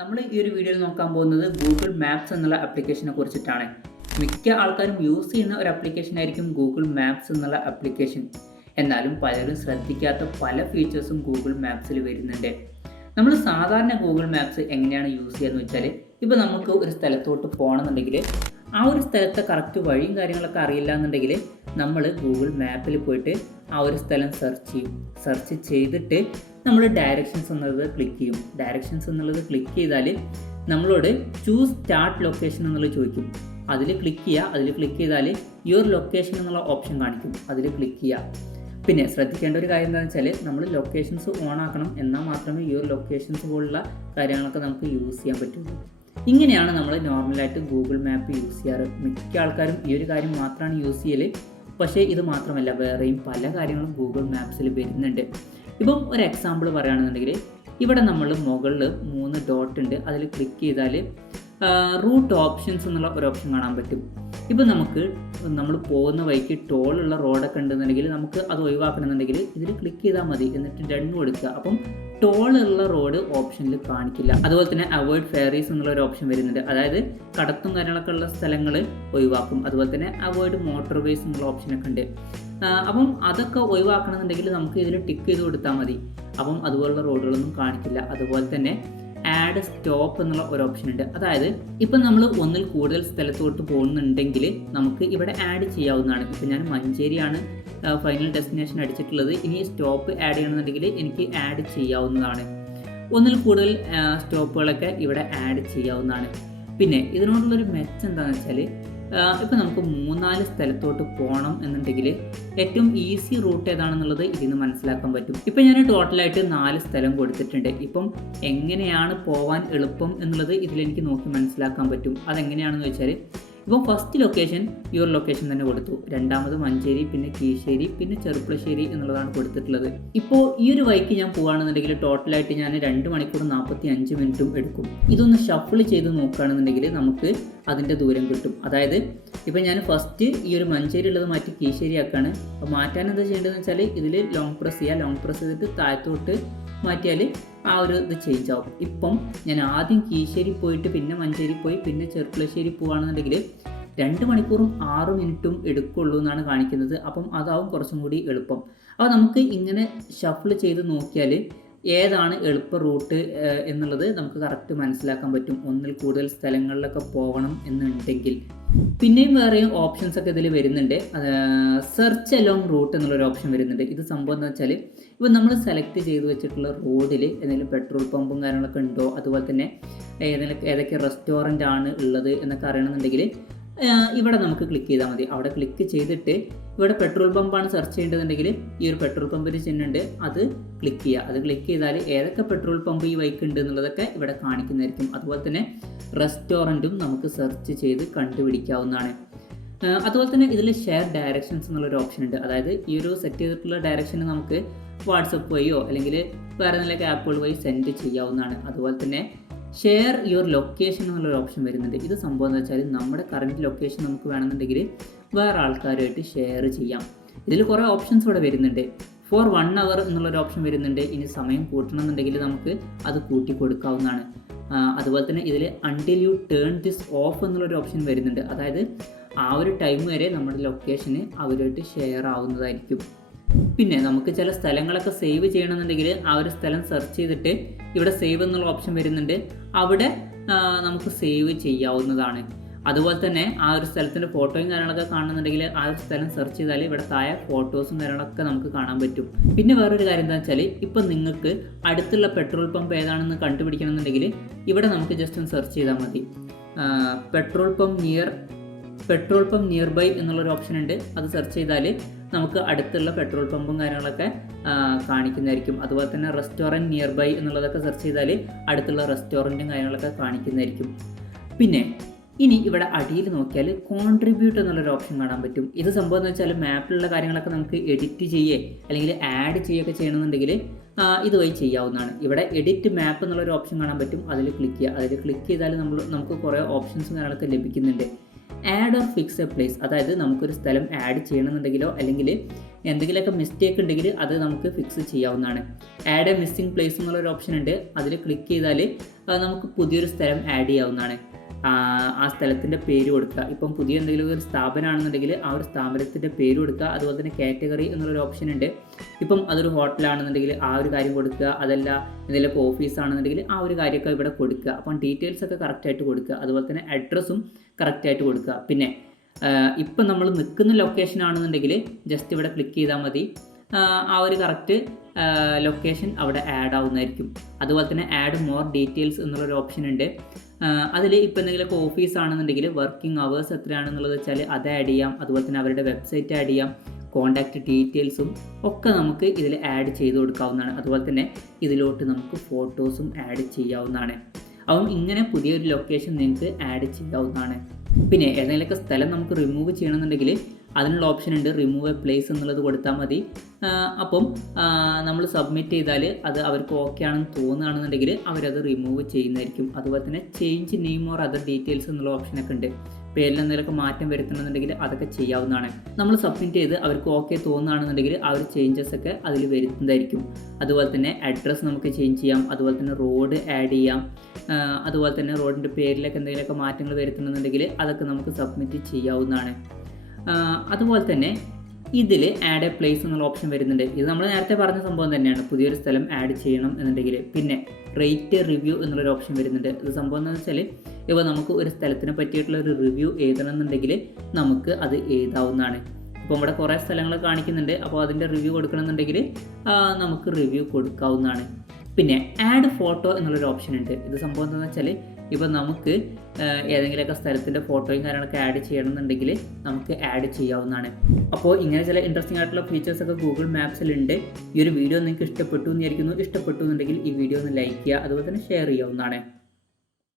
നമ്മൾ ഈ ഒരു വീഡിയോയിൽ നോക്കാൻ പോകുന്നത് ഗൂഗിൾ മാപ്സ് എന്നുള്ള ആപ്ലിക്കേഷനെ കുറിച്ചിട്ടാണ്. മിക്ക ആൾക്കാരും യൂസ് ചെയ്യുന്ന ഒരു ആപ്ലിക്കേഷൻ ആയിരിക്കും ഗൂഗിൾ മാപ്സ് എന്നുള്ള ആപ്ലിക്കേഷൻ. എന്നാലും പലരും ശ്രദ്ധിക്കാത്ത പല ഫീച്ചേഴ്സും ഗൂഗിൾ മാപ്സിൽ വരുന്നുണ്ട്. നമ്മൾ സാധാരണ ഗൂഗിൾ മാപ്സ് എങ്ങനെയാണ് യൂസ് ചെയ്യുകയെന്ന് വെച്ചാൽ, ഇപ്പോൾ നമുക്ക് ഒരു സ്ഥലത്തോട്ട് പോകണമെന്നുണ്ടെങ്കിൽ ആ ഒരു സ്ഥലത്തെ കറക്റ്റ് വഴിയും കാര്യങ്ങളൊക്കെ അറിയില്ല എന്നുണ്ടെങ്കിൽ നമ്മൾ ഗൂഗിൾ മാപ്പിൽ പോയിട്ട് ആ ഒരു സ്ഥലം സെർച്ച് ചെയ്തിട്ട് നമ്മൾ ഡയറക്ഷൻസ് എന്നുള്ളത് ക്ലിക്ക് ചെയ്യും. ഡയറക്ഷൻസ് എന്നുള്ളത് ക്ലിക്ക് ചെയ്താൽ നമ്മളോട് ചൂസ് സ്റ്റാർട്ട് ലൊക്കേഷൻ എന്നുള്ളത് ചോദിക്കും. അതിൽ ക്ലിക്ക് ചെയ്താൽ യുവർ ലൊക്കേഷൻ എന്നുള്ള ഓപ്ഷൻ കാണിക്കും. അതിൽ ക്ലിക്ക് ചെയ്യുക. പിന്നെ ശ്രദ്ധിക്കേണ്ട ഒരു കാര്യം എന്താണെന്ന് വെച്ചാൽ, നമ്മൾ ലൊക്കേഷൻസ് ഓൺ ആക്കണം, എന്നാൽ മാത്രമേ യുവർ ലൊക്കേഷൻസ് പോലുള്ള കാര്യങ്ങളൊക്കെ നമുക്ക് യൂസ് ചെയ്യാൻ പറ്റുള്ളൂ. ഇങ്ങനെയാണ് നമ്മൾ നോർമലായിട്ട് ഗൂഗിൾ മാപ്പ് യൂസ് ചെയ്യാറ്. മിക്ക ആൾക്കാരും ഈ ഒരു കാര്യം മാത്രമാണ് യൂസ് ചെയ്യൽ. പക്ഷേ ഇത് മാത്രമല്ല, വേറെയും പല കാര്യങ്ങളും ഗൂഗിൾ മാപ്സിൽ വരുന്നുണ്ട്. ഇപ്പം ഒരു എക്സാമ്പിൾ പറയുകയാണെന്നുണ്ടെങ്കിൽ, ഇവിടെ നമ്മൾ മുകളിൽ 3 ഡോട്ട് ഉണ്ട്. അതിൽ ക്ലിക്ക് ചെയ്താൽ റൂട്ട് ഓപ്ഷൻസ് എന്നുള്ള ഒരു ഓപ്ഷൻ കാണാൻ പറ്റും. ഇപ്പം നമ്മൾ പോകുന്ന വഴിക്ക് ടോളുള്ള റോഡൊക്കെ ഉണ്ടെന്നുണ്ടെങ്കിൽ നമുക്ക് അത് ഒഴിവാക്കണമെന്നുണ്ടെങ്കിൽ ഇതിൽ ക്ലിക്ക് ചെയ്താൽ മതി. എന്നിട്ട് ഡൺ കൊടുക്കുക. അപ്പം ടോളുള്ള റോഡ് ഓപ്ഷനിൽ കാണിക്കില്ല. അതുപോലെ തന്നെ അവോയ്ഡ് ഫെറീസ് എന്നുള്ള ഒരു ഓപ്ഷൻ വരുന്നുണ്ട്. അതായത് കടത്തും കാര്യങ്ങളൊക്കെ ഉള്ള സ്ഥലങ്ങൾ ഒഴിവാക്കും. അതുപോലെ തന്നെ അവോയ്ഡ് മോട്ടോർവേസ് എന്നുള്ള ഓപ്ഷനൊക്കെ ഉണ്ട്. അപ്പം അതൊക്കെ ഒഴിവാക്കണമെന്നുണ്ടെങ്കിൽ നമുക്ക് ഇതിൽ ടിക്ക് ചെയ്ത് കൊടുത്താൽ മതി. അപ്പം അതുപോലുള്ള റോഡുകളൊന്നും കാണിക്കില്ല. അതുപോലെ തന്നെ ആഡ് സ്റ്റോപ്പ് എന്നുള്ള ഒരു ഓപ്ഷൻ ഉണ്ട്. അതായത് ഇപ്പം നമ്മൾ ഒന്നിൽ കൂടുതൽ സ്ഥലത്തോട്ട് പോകുന്നുണ്ടെങ്കിൽ നമുക്ക് ഇവിടെ ആഡ് ചെയ്യാവുന്നതാണ്. ഇപ്പം ഞാൻ മഞ്ചേരിയാണ് ഫൈനൽ ഡെസ്റ്റിനേഷൻ അടിച്ചിട്ടുള്ളത്. ഇനി സ്റ്റോപ്പ് ആഡ് ചെയ്യണമെന്നുണ്ടെങ്കിൽ എനിക്ക് ആഡ് ചെയ്യാവുന്നതാണ്. ഒന്നിൽ കൂടുതൽ സ്റ്റോപ്പുകളൊക്കെ ഇവിടെ ആഡ് ചെയ്യാവുന്നതാണ്. പിന്നെ ഇതിനോടുള്ളൊരു മെച്ചം എന്താണെന്ന് വെച്ചാൽ, ഇപ്പം നമുക്ക് 3-4 സ്ഥലത്തോട്ട് പോകണം എന്നുണ്ടെങ്കിൽ ഏറ്റവും ഈസി റൂട്ട് ഏതാണെന്നുള്ളത് ഇതിൽ നിന്ന് മനസ്സിലാക്കാൻ പറ്റും. ഇപ്പം ഞാൻ ടോട്ടലായിട്ട് 4 സ്ഥലം കൊടുത്തിട്ടുണ്ട്. ഇപ്പം എങ്ങനെയാണ് പോകാൻ എളുപ്പം എന്നുള്ളത് ഇതിലെനിക്ക് നോക്കി മനസ്സിലാക്കാൻ പറ്റും. അതെങ്ങനെയാണെന്ന് വെച്ചാൽ, ഇപ്പോൾ ഫസ്റ്റ് ലൊക്കേഷൻ യുവർ ലൊക്കേഷൻ തന്നെ കൊടുത്തു. രണ്ടാമത് മഞ്ചേരി, പിന്നെ കീശ്ശേരി, പിന്നെ ചെറുപ്പളശ്ശേരി എന്നുള്ളതാണ് കൊടുത്തിട്ടുള്ളത്. ഇപ്പോൾ ഈ ഒരു വഴിക്ക് ഞാൻ പോകുകയാണെന്നുണ്ടെങ്കിൽ ടോട്ടലായിട്ട് ഞാൻ 2 മണിക്കൂർ 45 മിനിറ്റും എടുക്കും. ഇതൊന്ന് ഷഫിൾ ചെയ്ത് നോക്കുകയാണെന്നുണ്ടെങ്കിൽ നമുക്ക് അതിൻ്റെ ദൂരം കിട്ടും. അതായത് ഇപ്പം ഞാൻ ഫസ്റ്റ് ഈ ഒരു മഞ്ചേരി ഉള്ളത് മാറ്റി കീശ്ശേരി ആക്കുകയാണ്. അപ്പോൾ മാറ്റാൻ എന്താ ചെയ്യേണ്ടതെന്ന് വെച്ചാൽ, ഇതിൽ ലോങ് പ്രസ് ചെയ്തിട്ട് താഴത്തോട്ട് മാറ്റിയാൽ ആ ഒരു ഇത് ചേഞ്ച് ആവും. ഇപ്പം ഞാൻ ആദ്യം കീശ്ശേരി പോയിട്ട് പിന്നെ മഞ്ചേരി പോയി പിന്നെ ചെറുപ്പളശ്ശേരി പോവുകയാണെന്നുണ്ടെങ്കിൽ 2 മണിക്കൂറും 6 മിനിറ്റും എടുക്കുള്ളൂ എന്നാണ് കാണിക്കുന്നത്. അപ്പം അതാവും കുറച്ചും കൂടി എളുപ്പം. അപ്പോൾ നമുക്ക് ഇങ്ങനെ ഷഫിൾ ചെയ്ത് നോക്കിയാൽ ഏതാണ് എളുപ്പ റൂട്ട് എന്നുള്ളത് നമുക്ക് കറക്റ്റ് മനസ്സിലാക്കാൻ പറ്റും, ഒന്നിൽ കൂടുതൽ സ്ഥലങ്ങളിലൊക്കെ പോകണം എന്നുണ്ടെങ്കിൽ. പിന്നെയും വേറെയും ഓപ്ഷൻസ് ഒക്കെ ഇതിൽ വരുന്നുണ്ട്. സെർച്ച് അലോങ് റൂട്ട് എന്നുള്ളൊരു ഓപ്ഷൻ വരുന്നുണ്ട്. ഇത് സംഭവം എന്താ വെച്ചാൽ, ഇപ്പോൾ നമ്മൾ സെലക്ട് ചെയ്ത് വെച്ചിട്ടുള്ള റോഡിൽ ഏതെങ്കിലും പെട്രോൾ പമ്പും കാര്യങ്ങളൊക്കെ ഉണ്ടോ, അതുപോലെ തന്നെ ഏതൊക്കെ റെസ്റ്റോറൻ്റ് ആണ് ഉള്ളത് എന്നൊക്കെ അറിയണമെന്നുണ്ടെങ്കിൽ ഇവിടെ നമുക്ക് ക്ലിക്ക് ചെയ്താൽ മതി. അവിടെ ക്ലിക്ക് ചെയ്തിട്ട് ഇവിടെ പെട്രോൾ പമ്പാണ് സെർച്ച് ചെയ്യേണ്ടതുണ്ടെങ്കിൽ ഈ ഒരു പെട്രോൾ പമ്പിൻ്റെ ചിഹ്നമുണ്ട്, അത് ക്ലിക്ക് ചെയ്യുക. അത് ക്ലിക്ക് ചെയ്താൽ ഏതൊക്കെ പെട്രോൾ പമ്പ് ഈ വഴിക്ക് ഉണ്ട് എന്നുള്ളതൊക്കെ ഇവിടെ കാണിക്കുന്നതായിരിക്കും. അതുപോലെ തന്നെ റെസ്റ്റോറൻറ്റും നമുക്ക് സെർച്ച് ചെയ്ത് കണ്ടുപിടിക്കാവുന്നതാണ്. അതുപോലെ തന്നെ ഇതിൽ ഷെയർ ഡയറക്ഷൻസ് എന്നുള്ളൊരു ഓപ്ഷൻ ഉണ്ട്. അതായത് ഈ ഒരു സെറ്റ് ചെയ്തിട്ടുള്ള ഡയറക്ഷൻ നമുക്ക് വാട്സപ്പ് വഴിയോ അല്ലെങ്കിൽ വേറെ നല്ല ആപ്പുകൾ വഴി സെൻഡ് ചെയ്യാവുന്നതാണ്. അതുപോലെ തന്നെ ഷെയർ യുവർ ലൊക്കേഷൻ എന്നുള്ളൊരു ഓപ്ഷൻ വരുന്നുണ്ട്. ഇത് സംഭവം എന്ന് വെച്ചാൽ, നമ്മുടെ കറൻറ്റ് ലൊക്കേഷൻ നമുക്ക് വേണമെന്നുണ്ടെങ്കിൽ വേറെ ആൾക്കാരുമായിട്ട് ഷെയർ ചെയ്യാം. ഇതിൽ കുറേ ഓപ്ഷൻസ് ഇവിടെ വരുന്നുണ്ട്. ഫോർ 1 അവർ എന്നുള്ളൊരു ഓപ്ഷൻ വരുന്നുണ്ട്. ഇനി സമയം കൂട്ടണമെന്നുണ്ടെങ്കിൽ നമുക്ക് അത് കൂട്ടി കൊടുക്കാവുന്നതാണ്. അതുപോലെ തന്നെ ഇതിൽ until you turn this of എന്നുള്ളൊരു ഓപ്ഷൻ വരുന്നുണ്ട്. അതായത് ആ ഒരു ടൈം വരെ നമ്മുടെ ലൊക്കേഷന് അവരുമായിട്ട് ഷെയർ ആവുന്നതായിരിക്കും. പിന്നെ നമുക്ക് ചില സ്ഥലങ്ങളൊക്കെ സേവ് ചെയ്യണമെന്നുണ്ടെങ്കിൽ ആ ഒരു സ്ഥലം സെർച്ച് ചെയ്തിട്ട് ഇവിടെ സേവ് എന്നുള്ള ഓപ്ഷൻ വരുന്നുണ്ട്. അവിടെ നമുക്ക് സേവ് ചെയ്യാവുന്നതാണ്. അതുപോലെ തന്നെ ആ ഒരു സ്ഥലത്തിൻ്റെ ഫോട്ടോയും കാര്യങ്ങളൊക്കെ കാണുന്നുണ്ടെങ്കിൽ ആ ഒരു സ്ഥലം സെർച്ച് ചെയ്താൽ ഇവിടെ താഴെ ഫോട്ടോസും കാര്യങ്ങളൊക്കെ നമുക്ക് കാണാൻ പറ്റും. പിന്നെ വേറൊരു കാര്യം എന്താ വെച്ചാൽ, ഇപ്പം നിങ്ങൾക്ക് അടുത്തുള്ള പെട്രോൾ പമ്പ് ഏതാണെന്ന് കണ്ടുപിടിക്കണമെന്നുണ്ടെങ്കിൽ ഇവിടെ നമുക്ക് ജസ്റ്റ് ഒന്ന് സെർച്ച് ചെയ്താൽ മതി. പെട്രോൾ പമ്പ് നിയർ ബൈ എന്നുള്ളൊരു ഓപ്ഷൻ ഉണ്ട്. അത് സെർച്ച് ചെയ്താൽ നമുക്ക് അടുത്തുള്ള പെട്രോൾ പമ്പും കാര്യങ്ങളൊക്കെ കാണിക്കുന്നതായിരിക്കും. അതുപോലെ തന്നെ റെസ്റ്റോറൻറ്റ് നിയർ ബൈ എന്നുള്ളതൊക്കെ സെർച്ച് ചെയ്താൽ അടുത്തുള്ള റെസ്റ്റോറൻറ്റും കാര്യങ്ങളൊക്കെ കാണിക്കുന്നതായിരിക്കും. പിന്നെ ഇനി ഇവിടെ അടിയിൽ നോക്കിയാൽ കോൺട്രിബ്യൂട്ട് എന്നുള്ളൊരു ഓപ്ഷൻ കാണാൻ പറ്റും. ഇത് സംഭവം എന്ന് വെച്ചാൽ, മാപ്പിലുള്ള കാര്യങ്ങളൊക്കെ നമുക്ക് എഡിറ്റ് ചെയ്യേ അല്ലെങ്കിൽ ആഡ് ചെയ്യുകയൊക്കെ ചെയ്യണമെന്നുണ്ടെങ്കിൽ ഇതുവഴി ചെയ്യാവുന്നതാണ്. ഇവിടെ എഡിറ്റ് മാപ്പ് എന്നുള്ളൊരു ഓപ്ഷൻ കാണാൻ പറ്റും. അതിൽ ക്ലിക്ക് ചെയ്യുക. അതിൽ ക്ലിക്ക് ചെയ്താൽ നമുക്ക് കുറേ ഓപ്ഷൻസും കാര്യങ്ങളൊക്കെ ലഭിക്കുന്നുണ്ട്. Add or fix A place, അതായത് നമുക്കൊരു സ്ഥലം ആഡ് ചെയ്യണമെന്നുണ്ടെങ്കിലോ അല്ലെങ്കിൽ എന്തെങ്കിലുമൊക്കെ മിസ്റ്റേക്ക് ഉണ്ടെങ്കിൽ അത് നമുക്ക് ഫിക്സ് ചെയ്യാവുന്നതാണ്. ആഡ് എ മിസ്സിംഗ് പ്ലേസ് എന്നുള്ളൊരു ഓപ്ഷൻ ഉണ്ട്. അതിൽ ക്ലിക്ക് ചെയ്താൽ നമുക്ക് പുതിയൊരു സ്ഥലം ആഡ് ചെയ്യാവുന്നതാണ്. ആ സ്ഥലത്തിൻ്റെ പേര് കൊടുക്കുക. ഇപ്പം പുതിയ എന്തെങ്കിലും ഒരു സ്ഥാപനമാണെന്നുണ്ടെങ്കിൽ ആ ഒരു സ്ഥാപനത്തിൻ്റെ പേര് കൊടുക്കുക. അതുപോലെ തന്നെ കാറ്റഗറി എന്നുള്ളൊരു ഓപ്ഷൻ ഉണ്ട്. ഇപ്പം അതൊരു ഹോട്ടലാണെന്നുണ്ടെങ്കിൽ ആ ഒരു കാര്യം കൊടുക്കുക. അതല്ല എന്തെങ്കിലുമൊക്കെ ഓഫീസാണെന്നുണ്ടെങ്കിൽ ആ ഒരു കാര്യമൊക്കെ ഇവിടെ കൊടുക്കുക. അപ്പം ഡീറ്റെയിൽസ് ഒക്കെ കറക്റ്റായിട്ട് കൊടുക്കുക. അതുപോലെ തന്നെ അഡ്രസ്സും കറക്റ്റായിട്ട് കൊടുക്കുക. പിന്നെ ഇപ്പം നമ്മൾ നിൽക്കുന്ന ലൊക്കേഷൻ ആണെന്നുണ്ടെങ്കിൽ ജസ്റ്റ് ഇവിടെ ക്ലിക്ക് ചെയ്താൽ മതി. ആ ഒരു കറക്റ്റ് ലൊക്കേഷൻ അവിടെ ആഡ് ആവുന്നതായിരിക്കും. അതുപോലെ തന്നെ ആഡ് മോർ ഡീറ്റെയിൽസ് എന്നുള്ളൊരു ഓപ്ഷൻ ഉണ്ട്. അതിൽ ഇപ്പോൾ എന്തെങ്കിലുമൊക്കെ ഓഫീസ് ആണെന്നുണ്ടെങ്കിൽ വർക്കിംഗ് അവേഴ്സ് എത്രയാണെന്നുള്ളത് വെച്ചാൽ അത് ആഡ് ചെയ്യാം. അതുപോലെ തന്നെ അവരുടെ വെബ്സൈറ്റ് ആഡ് ചെയ്യാം. കോൺടാക്റ്റ് ഡീറ്റെയിൽസും ഒക്കെ നമുക്ക് ഇതിൽ ആഡ് ചെയ്ത് കൊടുക്കാവുന്നതാണ്. അതുപോലെ തന്നെ ഇതിലോട്ട് നമുക്ക് ഫോട്ടോസും ആഡ് ചെയ്യാവുന്നതാണ്. അപ്പം ഇങ്ങനെ പുതിയൊരു ലൊക്കേഷൻ നിങ്ങൾക്ക് ആഡ് ചെയ്യാവുന്നതാണ്. പിന്നെ ഏതെങ്കിലുമൊക്കെ സ്ഥലം നമുക്ക് റിമൂവ് ചെയ്യണമെന്നുണ്ടെങ്കിൽ അതിനുള്ള ഓപ്ഷൻ ഉണ്ട്. റിമൂവ് എ പ്ലേസ് എന്നുള്ളത് കൊടുത്താൽ മതി. അപ്പം നമ്മൾ സബ്മിറ്റ് ചെയ്താൽ അത് അവർക്ക് ഓക്കെ ആണെന്ന് തോന്നുകയാണെന്നുണ്ടെങ്കിൽ അവരത് റിമൂവ് ചെയ്യുന്നതായിരിക്കും. അതുപോലെ തന്നെ change name or other details എന്നുള്ള ഓപ്ഷനൊക്കെ ഉണ്ട്. പേരിൽ എന്തെങ്കിലുമൊക്കെ മാറ്റം വരുത്തണമെന്നുണ്ടെങ്കിൽ അതൊക്കെ ചെയ്യാവുന്നതാണ്. നമ്മൾ സബ്മിറ്റ് ചെയ്ത് അവർക്ക് ഓക്കെ തോന്നുകയാണെന്നുണ്ടെങ്കിൽ ആ ഒരു ചേഞ്ചസ് ഒക്കെ അതിൽ വരുന്നതായിരിക്കും. അതുപോലെ തന്നെ അഡ്രസ്സ് നമുക്ക് ചേഞ്ച് ചെയ്യാം. അതുപോലെ തന്നെ റോഡ് ആഡ് ചെയ്യാം. അതുപോലെ തന്നെ റോഡിൻ്റെ പേരിലൊക്കെ എന്തെങ്കിലുമൊക്കെ മാറ്റങ്ങൾ വരുത്തണമെന്നുണ്ടെങ്കിൽ അതൊക്കെ നമുക്ക് സബ്മിറ്റ് ചെയ്യാവുന്നതാണ്. അതുപോലെ തന്നെ ഇതിൽ ആഡ് എ പ്ലേസ് എന്നുള്ള ഓപ്ഷൻ വരുന്നുണ്ട്. ഇത് നമ്മൾ നേരത്തെ പറഞ്ഞ സംഭവം തന്നെയാണ്, പുതിയൊരു സ്ഥലം ആഡ് ചെയ്യണം എന്നുണ്ടെങ്കിൽ. പിന്നെ റേറ്റ് റിവ്യൂ എന്നുള്ളൊരു ഓപ്ഷൻ വരുന്നുണ്ട്. ഇത് സംഭവം എന്താണെന്ന് വെച്ചാൽ ഇപ്പോൾ നമുക്ക് ഒരു സ്ഥലത്തിനെ പറ്റിയിട്ടുള്ള ഒരു റിവ്യൂ എഴുതണം എന്നുണ്ടെങ്കിൽ നമുക്ക് അത് എഴുതാവുന്നതാണ്. ഇപ്പോൾ ഇവിടെ കുറേ സ്ഥലങ്ങൾ കാണിക്കുന്നുണ്ട്. അപ്പോൾ അതിൻ്റെ റിവ്യൂ കൊടുക്കണമെന്നുണ്ടെങ്കിൽ നമുക്ക് റിവ്യൂ കൊടുക്കാവുന്നതാണ്. പിന്നെ ആഡ് ഫോട്ടോ എന്നുള്ളൊരു ഓപ്ഷൻ ഉണ്ട്. ഇത് സംഭവം എന്താണെന്ന് വെച്ചാൽ ഇപ്പോൾ നമുക്ക് ഏതെങ്കിലുമൊക്കെ സ്ഥലത്തിൻ്റെ ഫോട്ടോയും കാര്യങ്ങളൊക്കെ ആഡ് ചെയ്യണമെന്നുണ്ടെങ്കിൽ നമുക്ക് ആഡ് ചെയ്യാവുന്നതാണ്. അപ്പോൾ ഇങ്ങനെ ചില ഇൻട്രസ്റ്റിംഗ് ആയിട്ടുള്ള ഫീച്ചേഴ്സൊക്കെ ഗൂഗിൾ മാപ്സിലുണ്ട്. ഈ ഒരു വീഡിയോ നിങ്ങൾക്ക് ഇഷ്ടപ്പെട്ടു എന്നുണ്ടെങ്കിൽ ഈ വീഡിയോ ഒന്ന് ലൈക്ക് ചെയ്യുക. അതുപോലെ തന്നെ ഷെയർ ചെയ്യാവുന്നതാണ്.